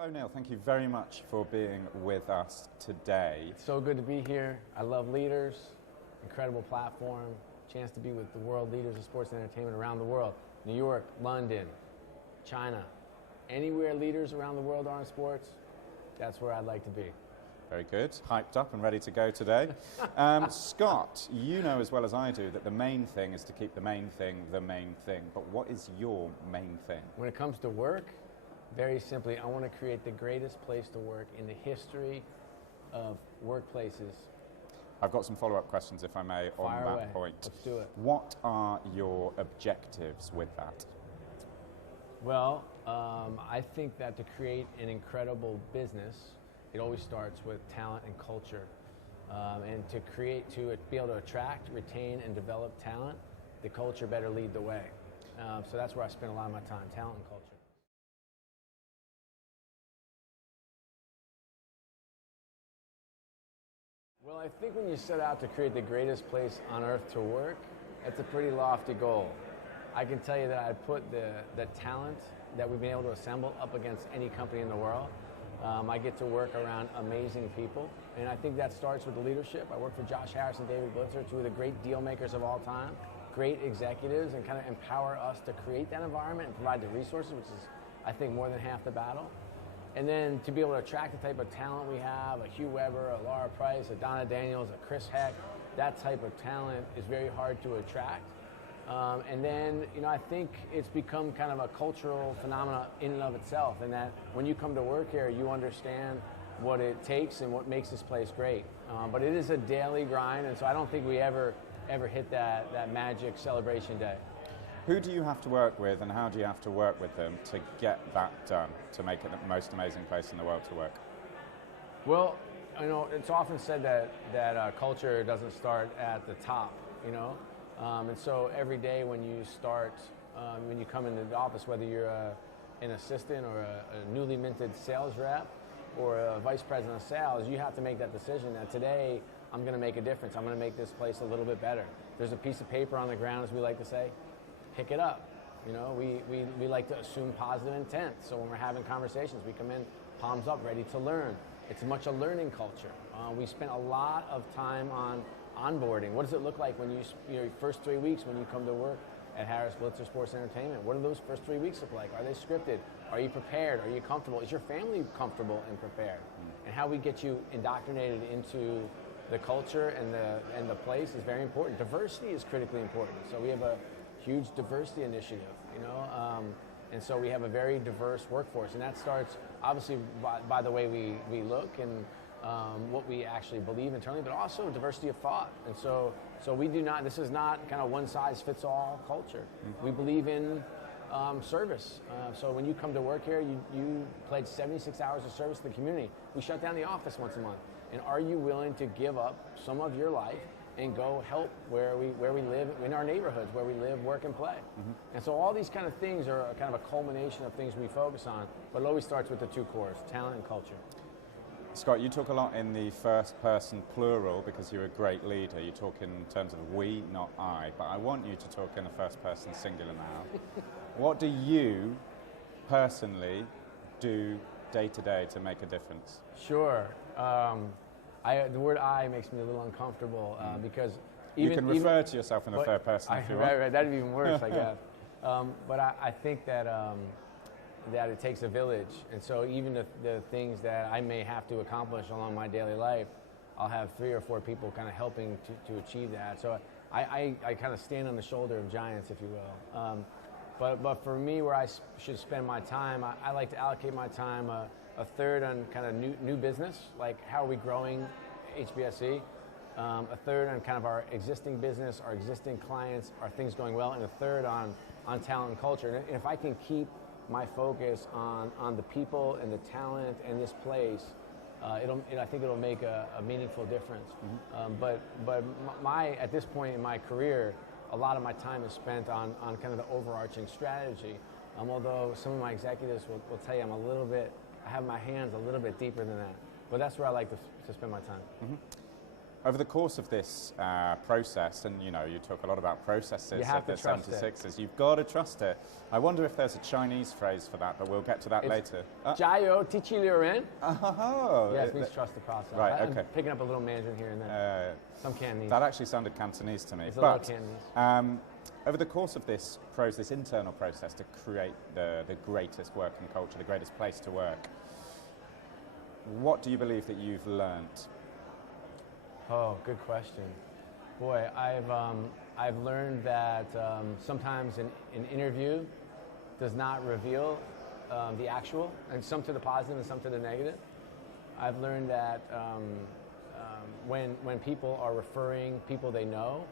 Scott O'Neill, thank you very much for being with us today. So good to be here. I love leaders, incredible platform, chance to be with the world leaders of sports and entertainment around the world. New York, London, China, anywhere leaders around the world are in sports, that's where I'd like to be. Very good. Hyped up and ready to go today. Scott, you know as well as I do that the main thing is to keep the main thing the main thing. But what is your main thing? When it comes to work, very simply, I want to create the greatest place to work in the history of workplaces. I've got some follow-up questions, if I may, Fire on that away. point. Let's do it. What are your objectives with that? Well, I think that to create an incredible business, it always starts with talent and culture. And to be able to attract, retain, and develop talent, the culture better lead the way. So that's where I spend a lot of my time, talent and culture. Well, I think when you set out to create the greatest place on earth to work, that's a pretty lofty goal. I can tell you that I put the talent that we've been able to assemble up against any company in the world. I get to work around amazing people, and I think that starts with the leadership. I work for Josh Harris and David Blitzer, two of the great deal makers of all time, great executives, and kind of empower us to create that environment and provide the resources, which is, I think, more than half the battle. And then to be able to attract the type of talent we have, a Hugh Weber, a Laura Price, a Donna Daniels, a Chris Heck, that type of talent is very hard to attract. And then, I think it's become kind of a cultural phenomenon in and of itself, in that when you come to work here, you understand what it takes and what makes this place great. But it is a daily grind, and so I don't think we ever hit that magic celebration day. Who do you have to work with, and how do you have to work with them to get that done, to make it the most amazing place in the world to work? Well, it's often said that culture doesn't start at the top, and so every day when you start, when you come into the office, whether you're an assistant or a newly minted sales rep or a vice president of sales, you have to make that decision that today I'm going to make a difference. I'm going to make this place a little bit better. There's a piece of paper on the ground, as we like to say. Pick it up. We like to assume positive intent. So when we're having conversations, we come in palms up, ready to learn. It's much a learning culture. We spent a lot of time on onboarding. What does it look like when your first 3 weeks when you come to work at Harris Blitzer Sports Entertainment? What do those first 3 weeks look like? Are they scripted? Are you prepared? Are you comfortable? Is your family comfortable and prepared? And how we get you indoctrinated into the culture and the place is very important. Diversity is critically important. So we have a huge diversity initiative, and so we have a very diverse workforce, and that starts obviously by the way we look and what we actually believe internally, but also diversity of thought. And so we do not. This is not kind of one size fits all culture. We believe in service. So when you come to work here, you pledge 76 hours of service to the community. We shut down the office once a month. And are you willing to give up some of your life and go help where we live, in our neighborhoods, where we live, work, and play? And so all these kind of things are kind of a culmination of things we focus on, but it always starts with the two cores, talent and culture. Scott, you talk a lot in the first person plural because you're a great leader. You talk in terms of we, not I, but I want you to talk in the first person singular now. What do you personally do day to day to make a difference? Sure. The word I makes me a little uncomfortable because you can refer to yourself in the third person if you want. Right, that'd be even worse, I guess. But I think that it takes a village, and so even the things that I may have to accomplish along my daily life, I'll have 3 or 4 people kind of helping to achieve that. So I kind of stand on the shoulder of giants, if you will. But for me, where I should spend my time, I like to allocate my time a third on kind of new business, like how are we growing HBSE, a third on kind of our existing business, our existing clients, are things going well, and a third on talent and culture. And if I can keep my focus on the people and the talent and this place, I think it'll make a meaningful difference. But at this point in my career, a lot of my time is spent on kind of the overarching strategy. Although some of my executives will tell you I have my hands a little bit deeper than that. But that's where I like to spend my time. Over the course of this process, and you talk a lot about processes of the 76s, you've got to trust it. I wonder if there's a Chinese phrase for that, but we'll get to that later. 加油, tiqi liu ren. Oh, yes, please trust the process. Right, okay. I'm picking up a little Mandarin here and there. Some Cantonese. That actually sounded Cantonese to me. It's a little Cantonese. Over the course of this internal process to create the greatest working culture, the greatest place to work, what do you believe that you've learned? Oh, good question. Boy, I've learned that sometimes an interview does not reveal the actual, and some to the positive and some to the negative. I've learned that when people are referring people they know,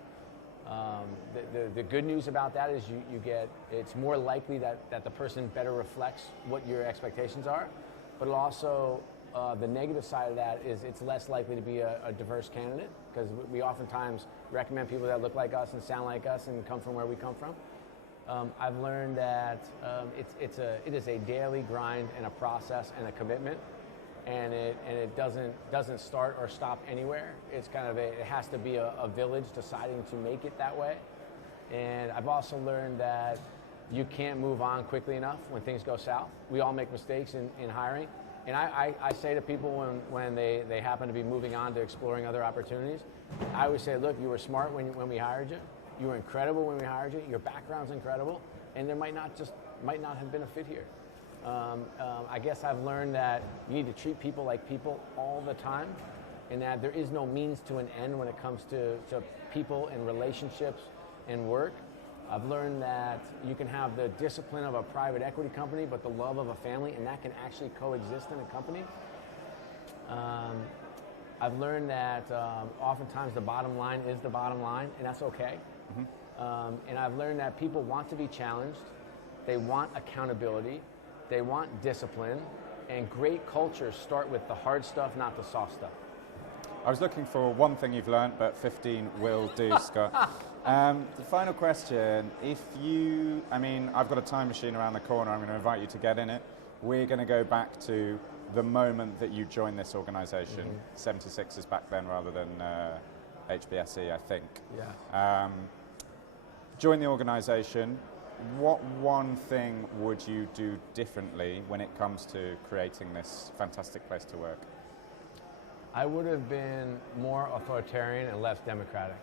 the good news about that is it's more likely that the person better reflects what your expectations are, but also the negative side of that is it's less likely to be a diverse candidate, because we oftentimes recommend people that look like us and sound like us and come from where we come from. I've learned that it is a daily grind and a process and a commitment, and it doesn't start or stop anywhere. It's kind of it has to be a village deciding to make it that way. And I've also learned that you can't move on quickly enough when things go south. We all make mistakes in hiring. And I say to people when they happen to be moving on to exploring other opportunities, I always say, look, you were smart when we hired you. You were incredible when we hired you. Your background's incredible. And there might not have been a fit here. I guess I've learned that you need to treat people like people all the time, and that there is no means to an end when it comes to people and relationships and work. I've learned that you can have the discipline of a private equity company, but the love of a family, and that can actually coexist in a company. I've learned that oftentimes the bottom line is the bottom line, and that's okay. Mm-hmm. And I've learned that people want to be challenged, they want accountability, they want discipline, and great cultures start with the hard stuff, not the soft stuff. I was looking for one thing you've learned, but 15 will do, Scott. The final question, I've got a time machine around the corner, I'm going to invite you to get in it. We're going to go back to the moment that you joined this organization. Mm-hmm. 76 is back then rather than HBSE, I think. Yeah. Join the organization. What one thing would you do differently when it comes to creating this fantastic place to work? I would have been more authoritarian and less democratic.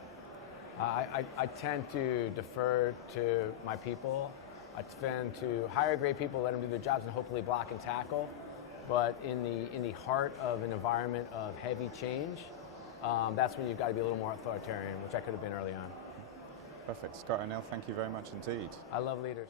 I tend to defer to my people. I tend to hire great people, let them do their jobs, and hopefully block and tackle. But in the heart of an environment of heavy change, that's when you've got to be a little more authoritarian, which I could have been early on. Perfect. Scott O'Neill, thank you very much indeed. I love leaders.